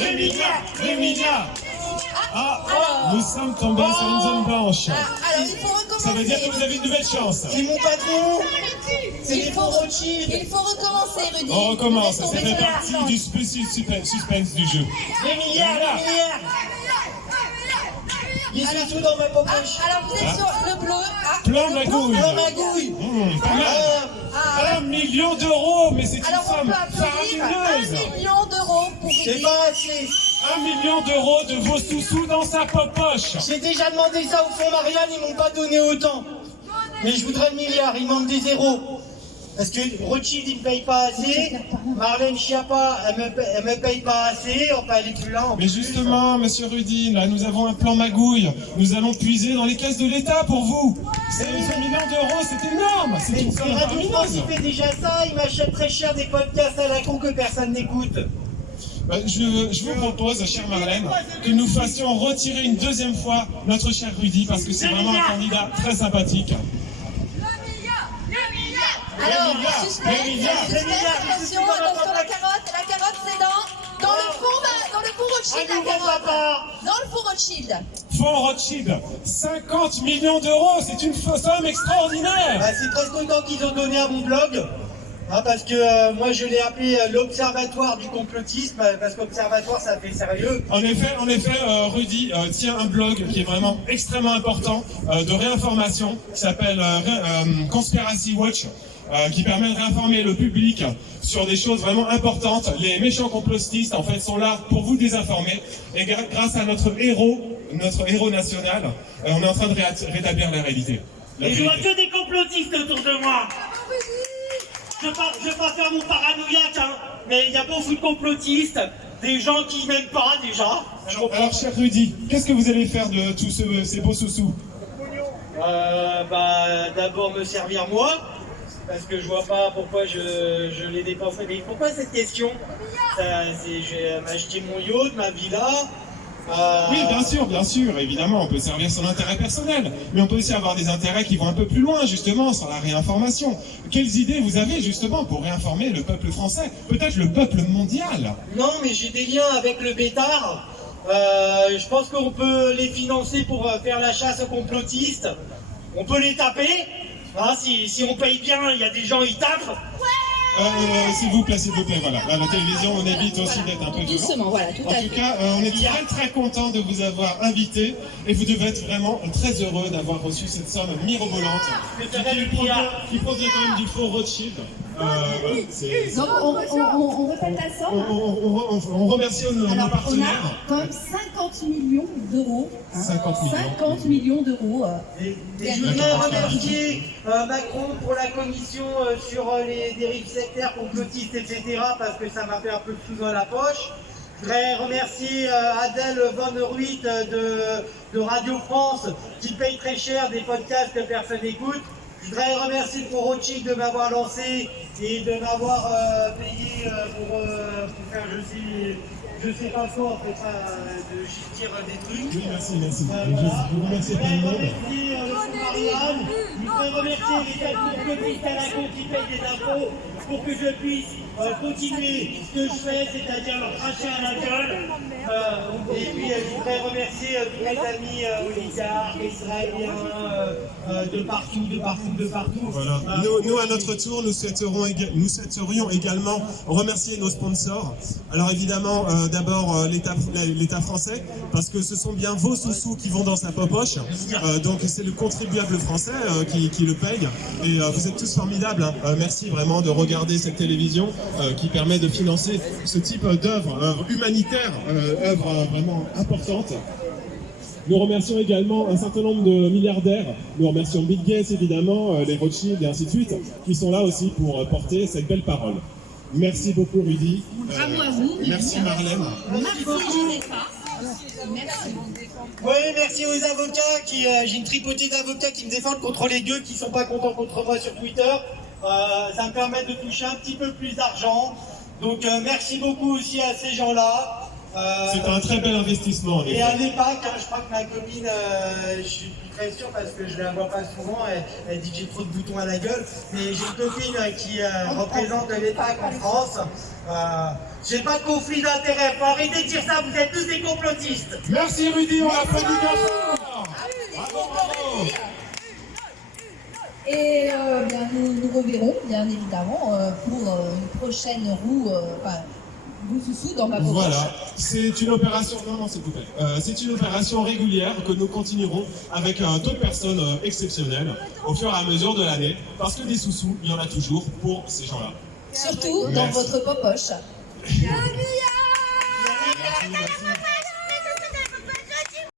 Les médias. Ah, nous sommes tombés sur une zone blanche. Alors, il faut recommencer. Ça veut dire que vous avez une nouvelle chance. C'est mon patron. C'est les fonds Rothschild. Il faut recommencer, Rudy. On recommence, ça Laisse fait tomber partie l'argent. du suspense du jeu. Les milliards. Ils sont tout dans ma poche. Alors, vous êtes sur le bleu. Plan magouille. Dans ma gouille. Pas mal. 1 million d'euros, mais c'est une Alors, on somme peut applaudir faramineuse. 1 million d'euros pour C'est Rudy. pas assez. 1 million d'euros de vos sous-sous dans sa poche. J'ai déjà demandé ça au fonds Marianne, ils m'ont pas donné autant. Mais je voudrais le milliard, il manque des zéros. Parce que Rothschild, il me paye pas assez. Marlène Schiappa, elle me paye pas assez. Enfin, elle est plus là. Mais justement, monsieur Rudy, là, nous avons un plan magouille. Nous allons puiser dans les caisses de l'État pour vous. C'est 1 million d'euros, c'est énorme. C'est une somme Radio France, faramineuse. il fait déjà ça. Il m'achète très cher des podcasts à la con que personne n'écoute. Je vous propose, chère Marlène, que nous fassions retirer une deuxième fois notre cher Rudy, parce que c'est vraiment un candidat très sympathique. Alors, milliards, suspense, les milliards, attention, attention, la carotte c'est dans le fond Rothschild, la carotte. Dans le fond Rothschild. Fonds Rothschild, 50 millions d'euros, c'est une somme extraordinaire. Bah, c'est presque autant qu'ils ont donné à mon blog. Parce que moi je l'ai appelé l'observatoire du complotisme, parce qu'observatoire ça fait sérieux. En effet, Rudy tient un blog qui est vraiment extrêmement important de réinformation, qui s'appelle Conspiracy Watch, qui permet de réinformer le public sur des choses vraiment importantes. Les méchants complotistes en fait sont là pour vous désinformer, et grâce à notre héros national, on est en train de rétablir la réalité. Et je vois que des complotistes autour de moi. Je vais pas faire mon paranoïaque, hein, mais il y a beaucoup de complotistes, des gens qui m'aiment pas déjà. Alors, cher Rudy, qu'est-ce que vous allez faire de tous ces beaux sous-sous? D'abord me servir moi, parce que je vois pas pourquoi je les dépenserais. Mais pourquoi cette question? Je vais m'acheter mon yacht, ma villa. Oui, bien sûr, évidemment, on peut servir son intérêt personnel, mais on peut aussi avoir des intérêts qui vont un peu plus loin, justement, sur la réinformation. Quelles idées vous avez, justement, pour réinformer le peuple français, peut-être le peuple mondial? Non, mais j'ai des liens avec le Bétard. Je pense qu'on peut les financer pour faire la chasse aux complotistes. On peut les taper. Hein, si on paye bien, il y a des gens qui tapent. S'il vous plaît, voilà. Là, la télévision, on évite aussi d'être un peu violent. Doucement, voilà, tout à fait. En tout cas, on est très content de vous avoir invité, et vous devez être vraiment très heureux d'avoir reçu cette somme mirobolante qui provient quand même du fonds Rothschild. Donc on répète la somme. On remercie nos Alors on partenaires. a quand même 50 millions d'euros. 50 millions d'euros. Et je voudrais remercier Macron pour la commission sur les dérives sectaires, complotistes, etc. parce que ça m'a fait un peu de sous dans la poche. Je voudrais remercier Adèle Von Ruit de Radio France qui paye très cher des podcasts que personne n'écoute. Je voudrais remercier le fonds Rothschild de m'avoir lancé et de m'avoir payé pour faire je sais pas quoi, de dire des trucs. Oui, merci. Voilà. Je vous remercie Je tout le voudrais monde. remercier le fonds Marianne. Je voudrais remercier les complotistes à la con qui payent des impôts pour que je puisse continuer ce que je fais, c'est-à-dire leur cracher à la gueule. Et puis je voudrais remercier tous mes amis oligarques, israéliens, de partout. Voilà. Nous, à notre tour, nous souhaiterions également remercier nos sponsors. Alors évidemment, d'abord l'État français, parce que ce sont bien vos sous-sous qui vont dans sa poche. Donc c'est le contribuable français qui le paye. Et vous êtes tous formidables. Hein. Merci vraiment de regarder cette télévision qui permet de financer ce type d'œuvre humanitaire, œuvre vraiment importante. Nous remercions également un certain nombre de milliardaires. Nous remercions Bill Gates, évidemment, les Rothschild et ainsi de suite, qui sont là aussi pour porter cette belle parole. Merci beaucoup, Rudy. Bravo à vous. Merci, Marlène. Merci Ginetta. Merci. Oui, merci aux avocats j'ai une tripotée d'avocats qui me défendent contre les gueux qui sont pas contents contre moi sur Twitter. Ça me permet de toucher un petit peu plus d'argent. Donc merci beaucoup aussi à ces gens-là. C'est un très bel investissement. en Et effet. à l'EPAC, je crois que ma copine, je suis plus très sûr parce que je la vois pas souvent, elle dit que j'ai trop de boutons à la gueule, mais j'ai une copine qui représente l'EPAC en France. J'ai pas de conflit d'intérêt, faut arrêter de dire ça, vous êtes tous des complotistes. Merci Rudy, on applaudit bien fort. Bravo, bravo. Et bien, nous reverrons, bien évidemment, pour une prochaine roue, roue sous dans ma poche. Voilà, c'est une opération, non, s'il vous plaît. C'est une opération régulière que nous continuerons avec d'autres personnes exceptionnelles au fur et à mesure de l'année, parce que des sous-sous, il y en a toujours pour ces gens-là. Surtout Merci. dans votre poche. Merci, merci.